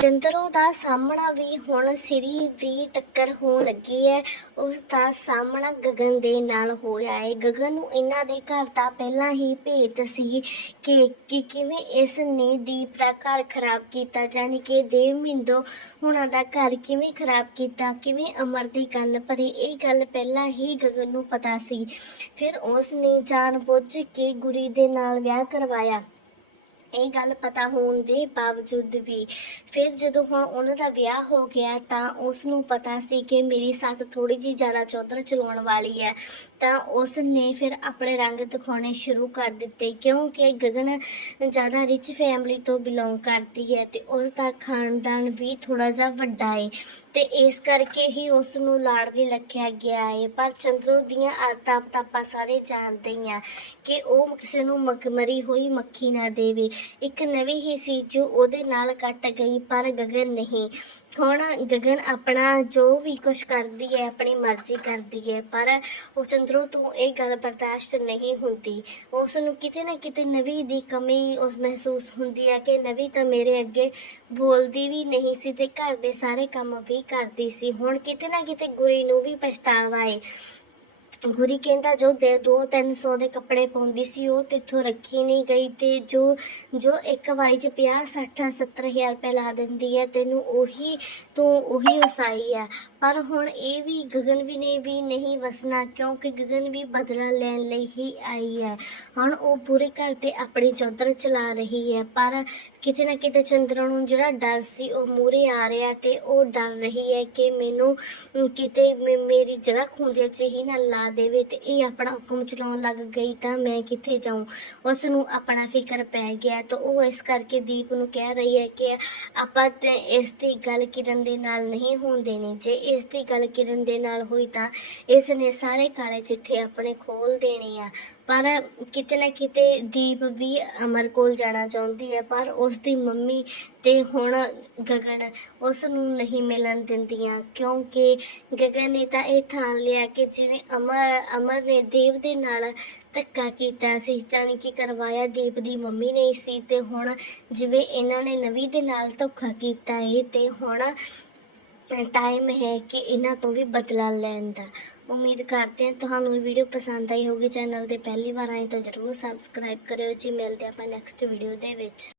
ਚੰਦਰੋ ਦਾ ਸਾਹਮਣਾ ਵੀ ਹੁਣ ਸਿਰੀ ਦੀ ਟੱਕਰ ਹੋਣ ਲੱਗੀ ਹੈ। ਉਸ ਦਾ ਸਾਹਮਣਾ ਗਗਨ ਦੇ ਨਾਲ ਹੋਇਆ ਹੈ ਗਗਨ ਨੂੰ ਇਹਨਾਂ ਦੇ ਘਰ ਦਾ ਪਹਿਲਾਂ ਹੀ ਭੇਤ ਸੀ ਕਿ ਕਿ ਕਿਵੇਂ ਇਸ ਨੇ ਦੀਪ ਦਾ ਘਰ ਖਰਾਬ ਕੀਤਾ, ਜਾਣੀ ਕਿ ਦੇਵ ਮਿੰਦੋ ਹੁਣਾਂ ਦਾ ਘਰ ਕਿਵੇਂ ਖਰਾਬ ਕੀਤਾ, ਕਿਵੇਂ ਅਮਰ ਦੀ ਗੱਲ ਭਰੀ। ਇਹ ਗੱਲ ਪਹਿਲਾਂ ਹੀ ਗਗਨ ਨੂੰ ਪਤਾ ਸੀ। ਫਿਰ ਉਸ ਨੇ ਜਾਣਬੁੱਝ ਕੇ ਗੁਰੀ ਦੇ ਨਾਲ ਵਿਆਹ ਕਰਵਾਇਆ। ਇਹ ਗੱਲ ਪਤਾ ਹੋਣ ਦੇ ਬਾਵਜੂਦ ਵੀ ਫਿਰ ਜਦੋਂ ਹੁਣ ਉਹਨਾਂ ਦਾ ਵਿਆਹ ਹੋ ਗਿਆ ਤਾਂ ਉਸ ਨੂੰ ਪਤਾ ਸੀ ਕਿ ਮੇਰੀ ਸੱਸ ਥੋੜੀ ਜਿਹੀ ਜ਼ਿਆਦਾ ਚੌਧਰ ਚਲਾਉਣ ਵਾਲੀ ਹੈ, ਤਾਂ ਉਸ ਨੇ ਫਿਰ ਆਪਣੇ ਰੰਗ ਦਿਖਾਉਣੇ ਸ਼ੁਰੂ ਕਰ ਦਿੱਤੇ ਕਿਉਂਕਿ ਗਗਨ ਜ਼ਿਆਦਾ ਰਿਚ ਫੈਮਿਲੀ ਤੋਂ ਬਿਲੋਂਗ ਕਰਦੀ ਹੈ ਤੇ ਉਸ ਦਾ ਖਾਨਦਾਨ ਵੀ ਥੋੜਾ ਜਿਹਾ ਵੱਡਾ ਹੈ ਤੇ ਇਸ ਕਰਕੇ ਹੀ ਉਸ ਨੂੰ ਲਾੜਦੀ ਰੱਖਿਆ ਗਿਆ ਹੈ ਪਰ ਚੰਦਰੋ ਦੀਆਂ ਆਦਤਾਂ ਤਾਂ ਆਪਾਂ ਸਾਰੇ ਜਾਣਦੇ ਹੀ ਆ ਕਿ ਉਹ ਕਿਸੇ ਨੂੰ ਮਕਮਰੀ ਹੋਈ ਮੱਖੀ ਨਾ ਦੇਵੇ। ਇੱਕ ਨਵੀਂ ਹੀ ਸੀ ਜੋ ਉਹਦੇ ਨਾਲ ਕੱਟ ਗਈ, ਪਰ ਗਗਨ ਨਹੀਂ। ਹੁਣ ਗਗਨ ਆਪਣਾ ਜੋ ਵੀ ਕੁਝ ਕਰਦੀ ਹੈ, ਆਪਣੀ ਮਰਜ਼ੀ ਕਰਦੀ ਹੈ, ਪਰ ਉਹ ਚੰਦਰੋ ਤੋਂ ਇਹ ਗੱਲ ਬਰਦਾਸ਼ਤ ਨਹੀਂ ਹੁੰਦੀ। ਉਸ ਨੂੰ ਕਿਤੇ ਨਾ ਕਿਤੇ ਨਵੀਂ ਦੀ ਕਮੀ ਉਸ ਮਹਿਸੂਸ ਹੁੰਦੀ ਹੈ ਕਿ ਨਵੀਂ ਤਾਂ ਮੇਰੇ ਅੱਗੇ ਬੋਲਦੀ ਵੀ ਨਹੀਂ ਸੀ ਤੇ ਘਰ ਦੇ ਸਾਰੇ ਕੰਮ ਵੀ ਕਰਦੀ ਸੀ। ਹੁਣ ਕਿਤੇ ਨਾ ਕਿਤੇ ਗੁਰੀ ਨੂੰ ਵੀ ਪਛਤਾਵਾ ਹੈ ਗੁਰੀ ਕਹਿੰਦਾ ਜੋ ਦੇ 2-300 ਦੇ ਕੱਪੜੇ ਪਾਉਂਦੀ ਸੀ, ਉਹ ਤੇਥੋਂ ਰੱਖੀ ਨਹੀਂ ਗਈ ਤੇ ਜੋ ਜੋ ਇੱਕ ਵਾਰੀ ਚ 50 60 70000 ਰੁਪਏ ਲਾ ਦਿੰਦੀ ਹੈ, ਤੈਨੂੰ ਉਹੀ, ਤੂੰ ਉਹੀ ਵਸਾਈ ਹੈ। ਪਰ ਹੁਣ ਇਹ ਵੀ ਗਗਨ ਵੀ ਨੇ ਵੀ ਨਹੀਂ ਵਸਣਾ, ਕਿਉਂਕਿ ਗਗਨ ਵੀ ਬਦਲਾ ਲੈਣ ਲਈ ਹੀ ਆਈ ਹੈ। ਹੁਣ ਉਹ ਪੂਰੇ ਘਰ ਤੇ ਆਪਣੀ ਚੌਧਰ ਚਲਾ ਰਹੀ ਹੈ, ਪਰ ਕਿਤੇ ਨਾ ਕਿਤੇ ਚੰਦਰਾ ਨੂੰ ਜਿਹੜਾ ਡਰ ਸੀ, ਉਹ ਮੂਰੇ ਆ ਰਿਹਾ ਤੇ ਉਹ ਡਰ ਰਹੀ ਹੈ ਕਿ ਮੈਨੂੰ ਕਿਤੇ ਮੇ- ਮੇਰੀ ਜਗ੍ਹਾ ਖੂੰਜੇ 'ਚ ਹੀ ਨਾ ਲਾ ਦੇਵੇ ਤੇ ਇਹ ਆਪਣਾ ਹੁਕਮ ਚਲਾਉਣ ਲੱਗ ਗਈ ਤਾਂ ਮੈਂ ਕਿੱਥੇ ਜਾਊਂ? ਉਸ ਨੂੰ ਆਪਣਾ ਫਿਕਰ ਪੈ ਗਿਆ ਤਾਂ ਉਹ ਇਸ ਕਰਕੇ ਦੀਪ ਨੂੰ ਕਹਿ ਰਹੀ ਹੈ ਕਿ ਆਪਾਂ ਤੇ ਇਸ ਦੀ ਗੱਲ ਕਿਰਨ ਦੇ ਨਾਲ ਨਹੀਂ ਹੋਣ ਦੇਣੀ। ਜੇ ਇਸ ਦੀ ਗੱਲ ਕਿਰਨ ਦੇ ਨਾਲ ਹੋਈ ਤਾਂ ਇਸ ਨੇ ਸਾਰੇ ਕਾਲੇ ਚਿੱਠੇ ਆਪਣੇ ਖੋਲ ਦੇਣੇ ਆ। ਪਰ ਕਿਤੇ ਨਾ ਕਿਤੇ ਦੀਪ ਵੀ ਅਮਰ ਕੋਲ ਜਾਣਾ ਚਾਹੁੰਦੀ ਹੈ, ਪਰ ਉਸ ਦੀ ਮੰਮੀ ਤੇ ਹੁਣ ਗਗਨ ਉਸ ਨੂੰ ਨਹੀਂ ਮਿਲਣ ਦਿੰਦੀਆਂ, ਕਿਉਂਕਿ ਗਗਨ ਨੇ ਤਾਂ ਇਹ ਥਾਂ ਲਿਆ ਕਿ ਜਿਵੇਂ ਅਮਰ ਅਮਰ ਨੇ ਦੇਵ ਦੇ ਨਾਲ ਧੱਕਾ ਕੀਤਾ ਸੀ, ਜਾਣੀ ਕਿ ਕਰਵਾਇਆ ਦੀਪ ਦੀ ਮੰਮੀ ਨੇ ਸੀ, ਤੇ ਹੁਣ ਜਿਵੇਂ ਇਹਨਾਂ ਨੇ ਨਵੀ ਦੇ ਨਾਲ ਧੋਖਾ ਕੀਤਾ ਹੈ ਤੇ ਹੁਣ ਟਾਈਮ ਹੈ ਕਿ ਇਹਨਾਂ ਤੋਂ ਵੀ ਬਦਲਾ ਲੈਣ ਦਾ। ਉਮੀਦ ਕਰਦੇ ਹਾਂ ਤੁਹਾਨੂੰ ਇਹ ਵੀਡੀਓ ਪਸੰਦ ਆਈ ਹੋਗੀ ਚੈਨਲ ਤੇ ਪਹਿਲੀ ਵਾਰ ਆਏ ਤਾਂ ਜਰੂਰ ਸਬਸਕ੍ਰਾਈਬ ਕਰਿਓ ਜੀ। ਮਿਲਦੇ ਆਪਾਂ ਨੈਕਸਟ ਵੀਡੀਓ ਦੇ ਵਿੱਚ।